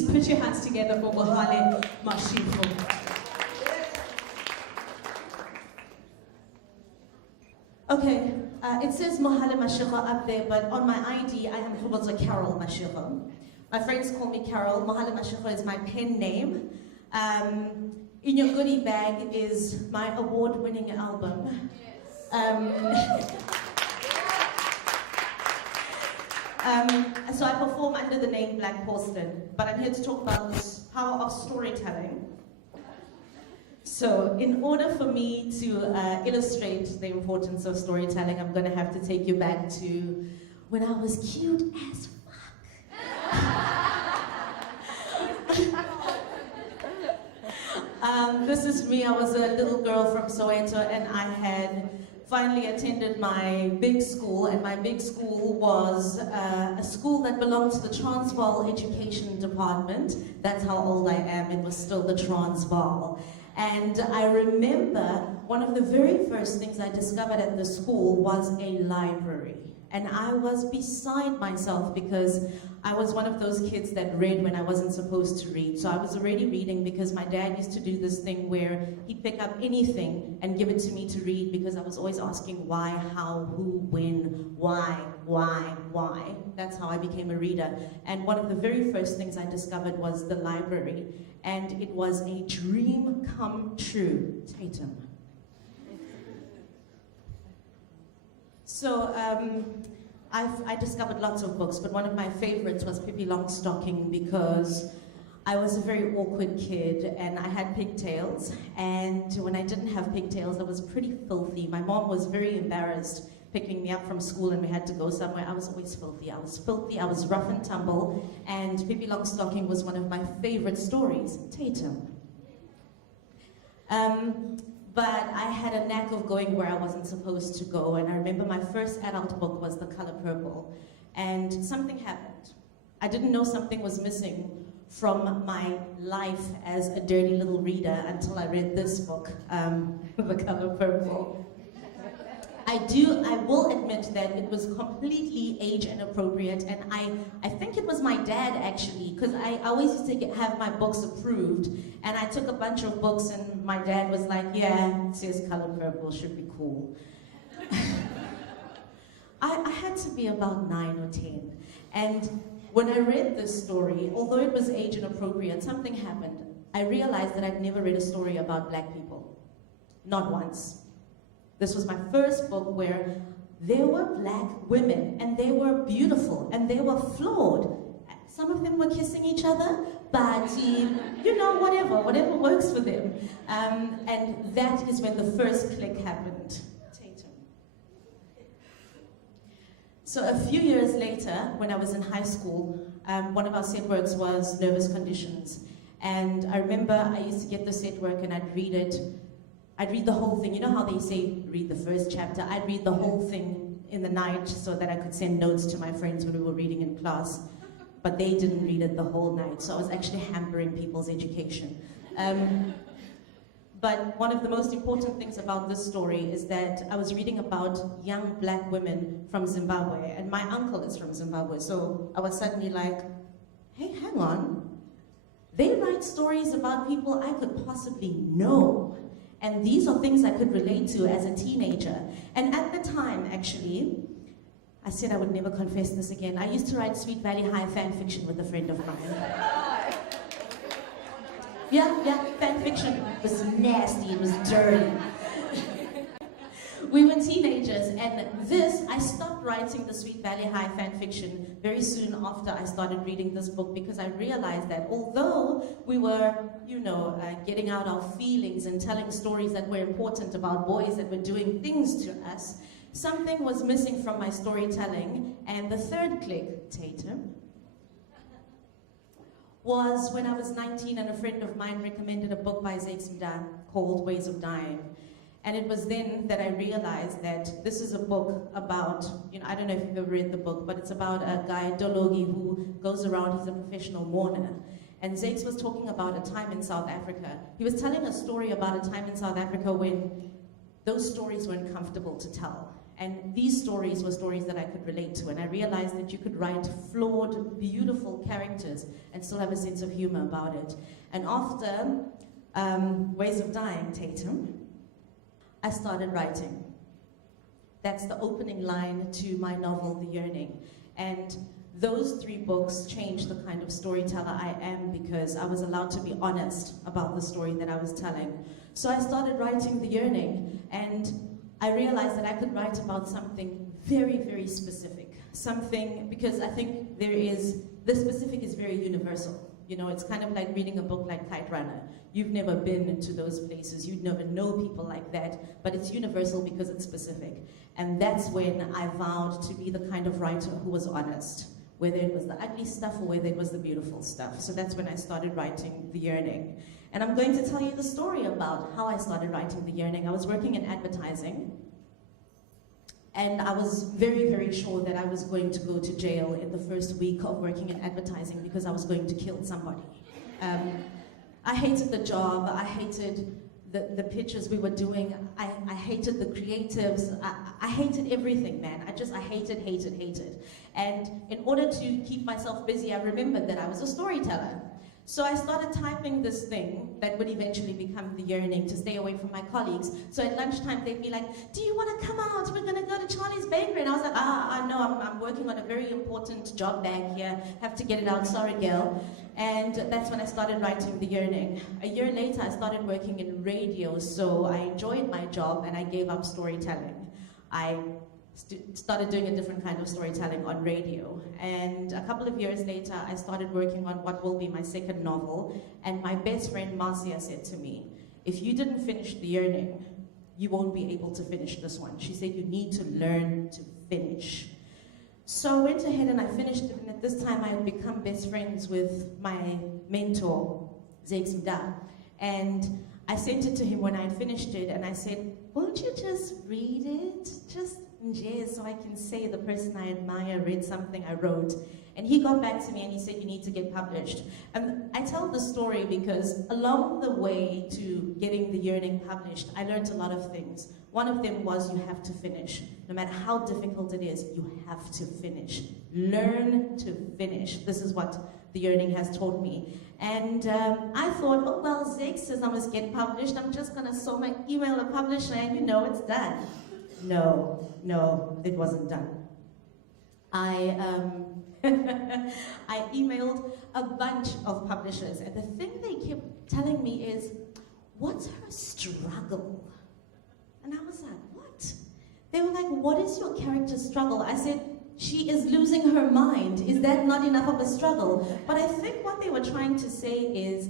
Please put your hands together for Mohale Mashigo. Okay, it says Mohale Mashigo up there, but on my ID, I am Hubotsa Carol Mashigo. My friends call me Carol. Mohale Mashigo is my pen name. In your goodie bag is my award-winning album. So I perform under the name Black Porcelain, but I'm here to talk about the power of storytelling. So in order for me to illustrate the importance of storytelling, I'm going to have to take you back to when I was cute as fuck. This is me. I was a little girl from Soweto, and I had finally attended my big school, and my big school was a school that belonged to the Transvaal Education Department. That's how old I am. It was still the Transvaal. And I remember one of the very first things I discovered at the school was a library. And I was beside myself because I was one of those kids that read when I wasn't supposed to read. So I was already reading because my dad used to do this thing where he'd pick up anything and give it to me to read because I was always asking why, how, who, when, why. That's how I became a reader. And one of the very first things I discovered was the library. And it was a dream come true, Tatum. So I discovered lots of books, but one of my favorites was Pippi Longstocking because I was a very awkward kid and I had pigtails, and when I didn't have pigtails I was pretty filthy. My mom was very embarrassed picking me up from school and we had to go somewhere. I was always filthy. I was rough and tumble, and Pippi Longstocking was one of my favorite stories, Tatum. But I had a knack of going where I wasn't supposed to go, and I remember my first adult book was The Color Purple, and something happened. I didn't know something was missing from my life as a dirty little reader until I read this book, The Color Purple. I will admit that it was completely age inappropriate, and I think it was my dad actually, because I always used to have my books approved, and I took a bunch of books and my dad was like, yeah, it says Color Purple, should be cool. I had to be about 9 or 10, and when I read this story, although it was age inappropriate, something happened. I realized that I'd never read a story about black people, not once. This was my first book where there were black women, and they were beautiful, and they were flawed. Some of them were kissing each other, but you know, whatever works for them. And that is when the first click happened. Tatum. So a few years later, when I was in high school, one of our set works was nervous conditions. And I remember I used to get the set work and I'd read it. I'd read the whole thing. You know how they say, read the first chapter? I'd read the whole thing in the night so that I could send notes to my friends when we were reading in class. But they didn't read it the whole night, so I was actually hampering people's education. But one of the most important things about this story is that I was reading about young black women from Zimbabwe, and my uncle is from Zimbabwe, so I was suddenly like, hey, hang on. They write stories about people I could possibly know. And these are things I could relate to as a teenager. And at the time, actually, I said I would never confess this again. I used to write Sweet Valley High fan fiction with a friend of mine. Yeah, fan fiction. It was nasty, it was dirty. We were teenagers, and I stopped writing the Sweet Valley High fan fiction very soon after I started reading this book, because I realized that although we were, getting out our feelings and telling stories that were important about boys that were doing things to us, something was missing from my storytelling. And the third click, Tatum, was when I was 19 and a friend of mine recommended a book by Zakes Mda called Ways of Dying. And it was then that I realized that this is a book about, I don't know if you've ever read the book, but it's about a guy, Dologi, who goes around, he's a professional mourner. And Zakes was talking about a time in South Africa. He was telling a story about a time in South Africa when those stories weren't comfortable to tell. And these stories were stories that I could relate to, and I realized that you could write flawed, beautiful characters and still have a sense of humor about it. And after Ways of Dying, Tatum, I started writing. That's the opening line to my novel, The Yearning. And those 3 books changed the kind of storyteller I am because I was allowed to be honest about the story that I was telling. So I started writing The Yearning, and I realized that I could write about something very, very specific. Something, because I think the specific is very universal. You know, it's kind of like reading a book like Kite Runner. You've never been to those places, you'd never know people like that, but it's universal because it's specific. And that's when I vowed to be the kind of writer who was honest, whether it was the ugly stuff or whether it was the beautiful stuff. So that's when I started writing The Yearning. And I'm going to tell you the story about how I started writing The Yearning. I was working in advertising, and I was very, very sure that I was going to go to jail in the first week of working in advertising because I was going to kill somebody. I hated the job, I hated the pictures we were doing, I hated the creatives, I hated everything, man. I hated. And in order to keep myself busy, I remembered that I was a storyteller. So I started typing this thing that would eventually become The Yearning to stay away from my colleagues. So at lunchtime, they'd be like, do you want to come out? We're going to go to Charlie's Bakery. And I was like, I know, I'm working on a very important job bag here. Have to get it out, sorry, girl. And that's when I started writing The Yearning. A year later, I started working in radio, so I enjoyed my job and I gave up storytelling. I started doing a different kind of storytelling on radio. And a couple of years later, I started working on what will be my second novel. And my best friend, Marcia, said to me, if you didn't finish The Yearning, you won't be able to finish this one. She said, you need to learn to finish. So I went ahead and I finished it. And at this time, I had become best friends with my mentor, Zegsuda. And I sent it to him when I had finished it. And I said, won't you just read it? Just so I can say the person I admire read something I wrote. And he got back to me and he said, you need to get published. And I tell the story because along the way to getting The Yearning published, I learned a lot of things. One of them was you have to finish. No matter how difficult it is, you have to finish. Learn to finish. This is what The Yearning has taught me. And I thought, oh, well, Zeg says I must get published. I'm just going to email a publisher and you know it's done. No, it wasn't done. I emailed a bunch of publishers, and the thing they kept telling me is, what's her struggle? And I was like, what? They were like, what is your character's struggle? I said, she is losing her mind. Is that not enough of a struggle? But I think what they were trying to say is,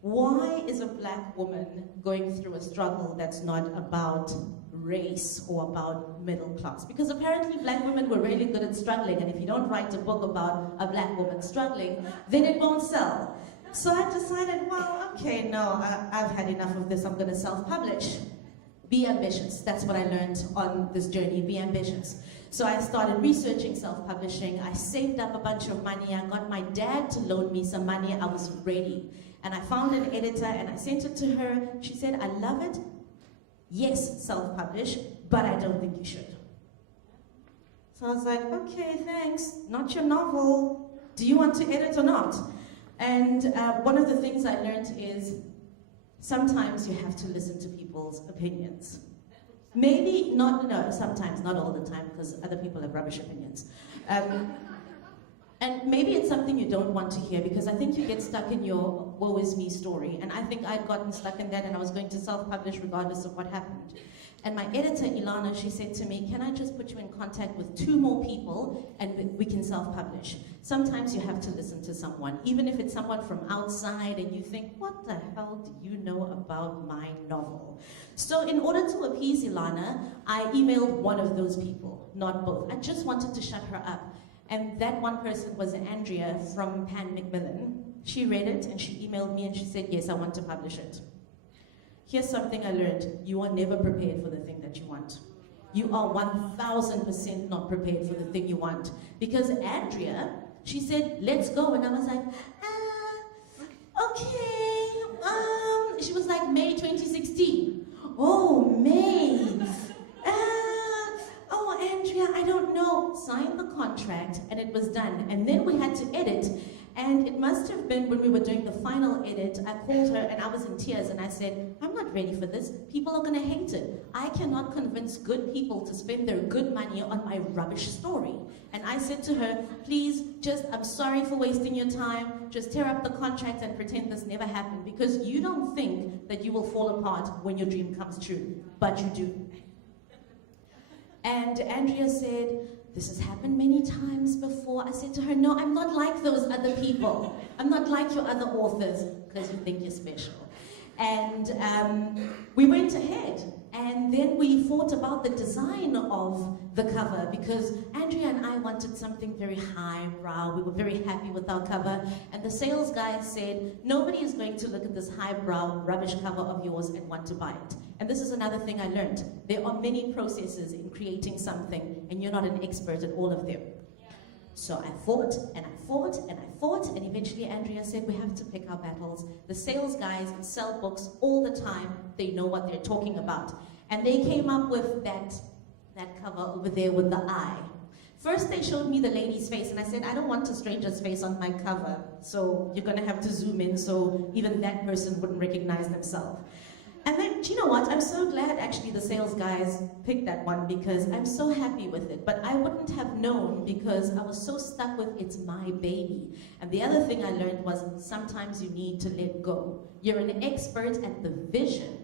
why is a black woman going through a struggle that's not about race or about middle class? Because apparently black women were really good at struggling, and if you don't write a book about a black woman struggling, then it won't sell. So I decided, well, okay, no, I've had enough of this, I'm going to self-publish. Be ambitious. That's what I learned on this journey, be ambitious. So I started researching self-publishing. I saved up a bunch of money. I got my dad to loan me some money. I was ready. And I found an editor and I sent it to her. She said, I love it. Yes, self-publish, but I don't think you should. So I was like, okay, thanks. Not your novel. Do you want to edit or not? And one of the things I learned is sometimes you have to listen to people's opinions. Maybe not, no, sometimes, not all the time, because other people have rubbish opinions. And maybe it's something you don't want to hear, because I think you get stuck in your woe is me story. And I think I'd gotten stuck in that and I was going to self-publish regardless of what happened. And my editor, Ilana, she said to me, can I just put you in contact with 2 more people and we can self-publish? Sometimes you have to listen to someone, even if it's someone from outside and you think, what the hell do you know about my novel? So in order to appease Ilana, I emailed one of those people, not both. I just wanted to shut her up. And that one person was Andrea from Pan Macmillan. She read it and she emailed me and she said, yes, I want to publish it. Here's something I learned. You are never prepared for the thing that you want. You are 1000% not prepared for the thing you want. Because Andrea, she said, let's go. And I was like, okay. She was like, May 2016. Oh, May. Andrea, I don't know. Signed the contract and it was done. And then we had to edit. And it must have been when we were doing the final edit, I called her and I was in tears and I said, I'm not ready for this. People are going to hate it. I cannot convince good people to spend their good money on my rubbish story. And I said to her, please, I'm sorry for wasting your time. Just tear up the contract and pretend this never happened, because you don't think that you will fall apart when your dream comes true, but you do. And Andrea said, this has happened many times before. I said to her, no, I'm not like those other people. I'm not like your other authors, because you think you're special. And we went ahead, and then we thought about the design of the cover, because Andrea and I wanted something very highbrow. We were very happy with our cover, and the sales guy said, nobody is going to look at this highbrow rubbish cover of yours and want to buy it. And this is another thing I learned. There are many processes in creating something, and you're not an expert at all of them. So I fought, and I fought, and I fought, and eventually Andrea said, we have to pick our battles. The sales guys sell books all the time. They know what they're talking about. And they came up with that cover over there with the eye. First they showed me the lady's face, and I said, I don't want a stranger's face on my cover, so you're gonna have to zoom in so even that person wouldn't recognize themselves. And then, do you know what? I'm so glad actually the sales guys picked that one, because I'm so happy with it. But I wouldn't have known, because I was so stuck with it's my baby. And the other thing I learned was sometimes you need to let go. You're an expert at the vision,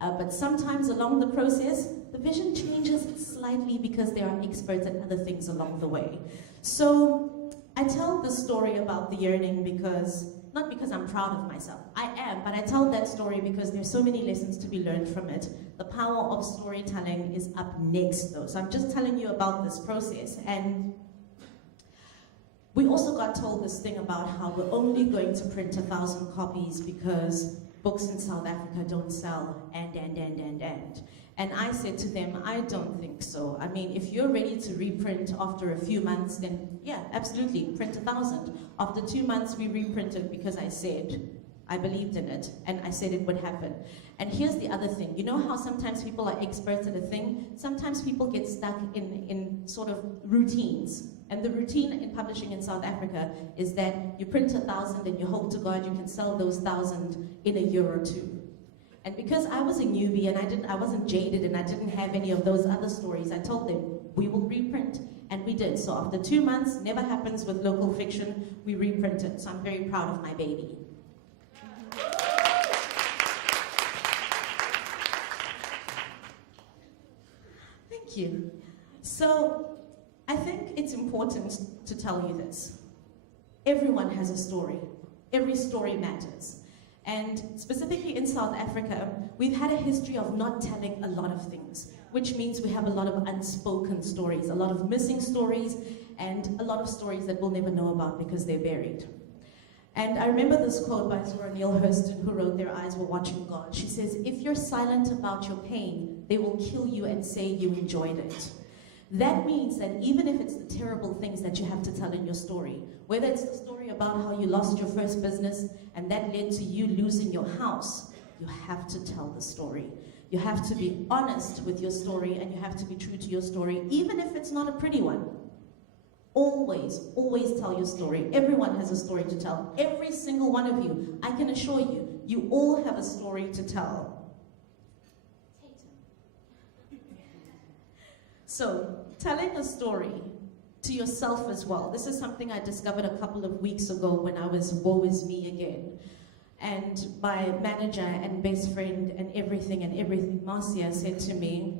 but sometimes along the process, the vision changes slightly because there are experts at other things along the way. So I tell this story about the yearning not because I'm proud of myself. I am, but I tell that story because there's so many lessons to be learned from it. The power of storytelling is up next though. So I'm just telling you about this process. And we also got told this thing about how we're only going to print 1,000 copies because books in South Africa don't sell, and. And I said to them, I don't think so. I mean, if you're ready to reprint after a few months, then yeah, absolutely, print 1,000. After 2 months, we reprinted because I said, I believed in it, and I said it would happen. And here's the other thing. You know how sometimes people are experts at a thing? Sometimes people get stuck in sort of routines. And the routine in publishing in South Africa is that you print 1,000 and you hope to God you can sell those 1,000 in a year or two. And because I was a newbie and I wasn't jaded and I didn't have any of those other stories, I told them, we will reprint. And we did. So after 2 months, never happens with local fiction, we reprinted. So I'm very proud of my baby. Thank you. So I think it's important to tell you this. Everyone has a story. Every story matters. And specifically in South Africa, we've had a history of not telling a lot of things, which means we have a lot of unspoken stories, a lot of missing stories, and a lot of stories that we'll never know about because they're buried. And I remember this quote by Zora Neale Hurston, who wrote Their Eyes Were Watching God. She says, if you're silent about your pain, they will kill you and say you enjoyed it. That means that even if it's the terrible things that you have to tell in your story, whether it's the story about how you lost your first business and that led to you losing your house, you have to tell the story. You have to be honest with your story, and you have to be true to your story, even if it's not a pretty one. Always, always tell your story. Everyone has a story to tell. Every single one of you, I can assure you, you all have a story to tell. So, telling a story to yourself as well. This is something I discovered a couple of weeks ago when I was woe is me again. And my manager and best friend and everything, Marcia, said to me,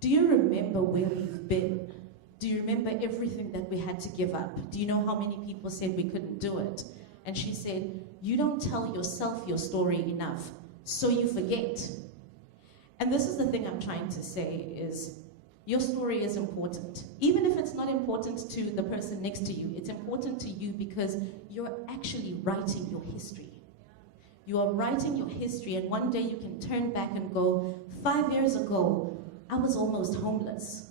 do you remember where we've been? Do you remember everything that we had to give up? Do you know how many people said we couldn't do it? And she said, you don't tell yourself your story enough, so you forget. And this is the thing I'm trying to say is, your story is important. Even if it's not important to the person next to you, it's important to you because you're actually writing your history. You are writing your history, and one day you can turn back and go, 5 years ago, I was almost homeless.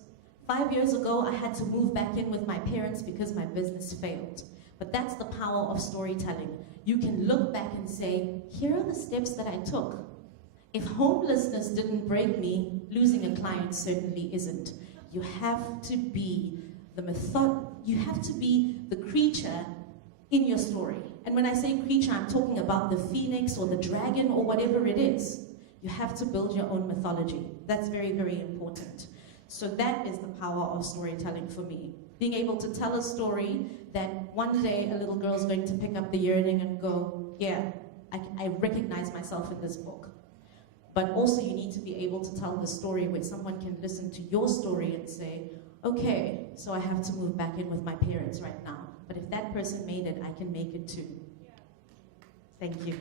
5 years ago, I had to move back in with my parents because my business failed. But that's the power of storytelling. You can look back and say, here are the steps that I took. If homelessness didn't break me, losing a client certainly isn't. You have to be you have to be the creature in your story. And when I say creature, I'm talking about the phoenix or the dragon or whatever it is. You have to build your own mythology. That's very, very important. So that is the power of storytelling for me. Being able to tell a story that one day a little girl's going to pick up the Yearning and go, yeah, I recognize myself in this book. But also you need to be able to tell the story where someone can listen to your story and say, okay, so I have to move back in with my parents right now. But if that person made it, I can make it too. Thank you.